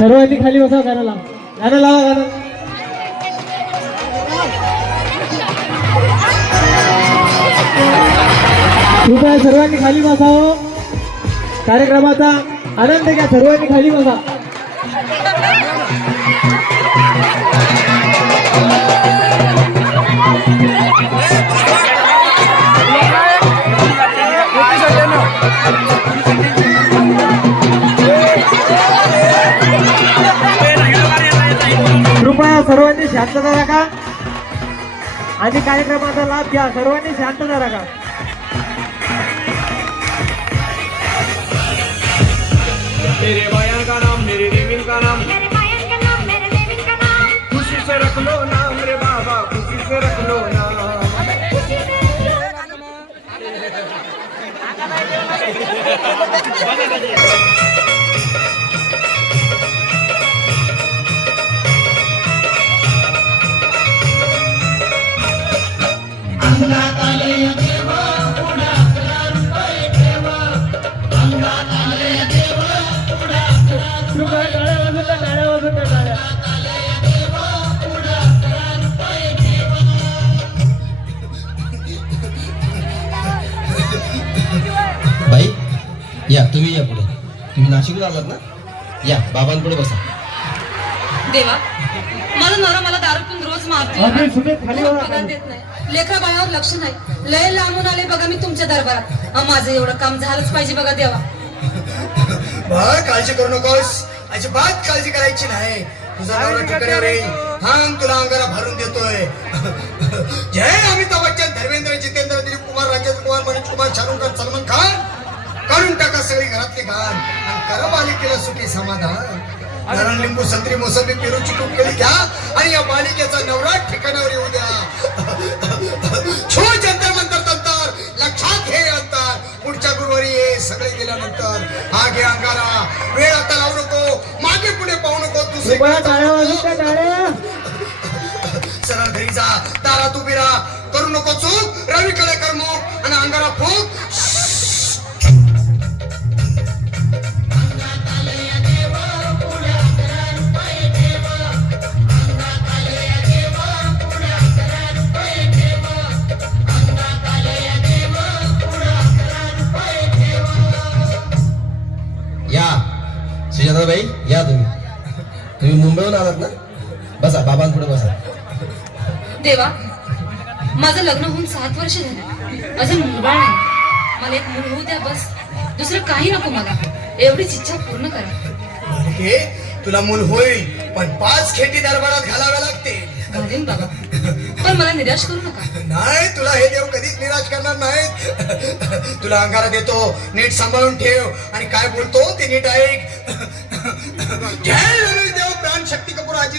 सर्वांनी खाली बसा गाणं लावा. गाणं लावा गाणं. कृपया सर्वांनी खाली बसावं हो. कार्यक्रमाचा आनंद घ्या सर्वांनी खाली बसा. Yeah. सर्वांनी शांतता राखा आणि कार्यक्रमाचा लाभ घ्या. सर्वांनी शांतता राखा मेरे बाया का नाम मेरे रेमिन का नाम. मेरे बायन का नाम मेरे देवी का नाम. खुशी से रख लो नाम रे बाबा खुशी से रख लो नाम. खुशी से या तुम्ही या पुढे. तुम्ही नाशिकला आलात ना? या बाबांपुढे बसा. देवा माझा नवरा मला दारू पिऊन रोज मारतो. देत नाही. लेकरा बाळावर लक्ष नाही. लय लांबून आले बघा मी तुमच्या दरबारात. माझं एवढं काम झालंच पाहिजे बघा देवा. बा काळजी करू नकोस. अजिबात काळजी करायची नाही. तुझा नवरा ठिकाणी तुला भरून देतोय. जय अमिताभ बच्चन धर्मेंद्र जितेंद्र दिलीप कुमार राजेंद्र कुमार मनोज कुमार शाहरुख खान सलमान खान. करून टाका सगळी घरातली घाण आणि करा बालिकेला सुखी समाधान. नारळ लिंबू संत्री मोसंबी पेरू चिकू केळी घ्या. आणि या बालिकेचा नवरा ठिकाणावर येऊ द्या. कृपया टाळ्या वाजवून द्या, टाळ्या सरळ घरी जा. दारात उभी राहा करू नको चूक. रवीकडे कर मुख आणि अंगारा फूक. या. सुजाताबाई या तुम्ही. तुम्ही मुंबईहून आलात ना? बसा बाबांपुढे बसा. देवा माझं लग्न होऊन सात वर्ष झाली. अजून मुलबाळ नाही. मला एक मूल होऊ द्या बस. दुसरं काही नको मला. एवढीच इच्छा पूर्ण करा. तुला मूल होईल पण पाच खेटी दरबारात घालाव्या लागते घालेन बाबा. पण मला निराश करू नका. नाही तुला हे देव कधीच निराश करणार नाहीत. तुला अंगारा देतो नीट सांभाळून ठेव. आणि काय बोलतो ते नीट ऐक.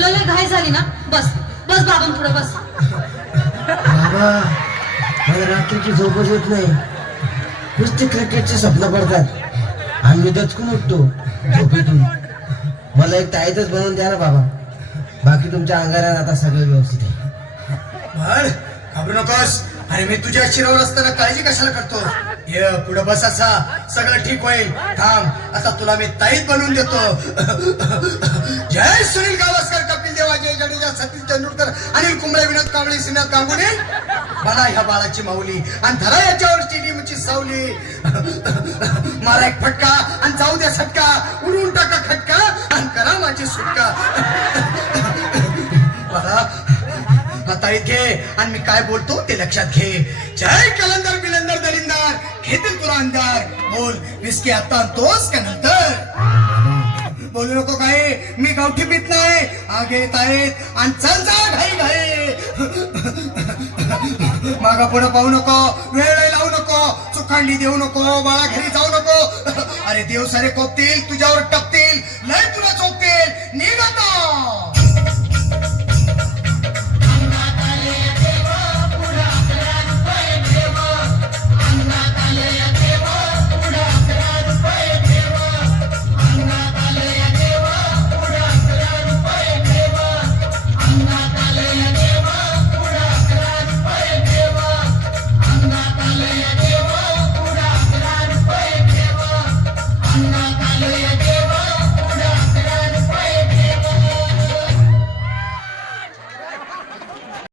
तुला लय घाई झाली ना बस बस बाबां पुढे बस. बाबा मला रात्रीची झोपच येत नाही. नुसते क्रिकेटचे स्वप्न पडतात. आणि मी दचकून उठतो झोपेतून. मला एक ताईतच बनवून द्या ना बाबा. बाकी तुमच्या अंगारात आता सगळं व्यवस्थित आहे. बर घाबरू नकोस. अरे मी तुझ्या शिरावर असताना काळजी कशाला करतो? ये पुढे बस असा. सगळं ठीक होईल. थांब. आता तुला मी ताईत बनवून देतो. जय सुनील गावस्कर. सतीश तेंडुलकर अनिल कुंबळे विनोद कांबळे श्रीनाथ गांगुणे बना ह्या बाळाची माऊली. आणि धरा याच्यावरची चिलीमची सावली. मारा एक फटका आणि जाऊ द्या सटका. उडून टाका खटका आणि करा माझी सुटका. बाळा हाताळीत घे आणि मी काय बोलतो ते लक्षात घे. जय कलंदर बिलंदर दलिंदर. घेतील तुला अंधार. बोल विस्की आता आणतोस का नंतर? बोलू नको काय मी गावठी पित नाही. आग येत आहेत आणि चल जा घाई घाई. मागा पुढे पाहू नको. वेळ लावू नको. चुखांडी देऊ नको. बाळा घरी जाऊ नको. अरे देव सारे कोपतील. तुझ्यावर टपतील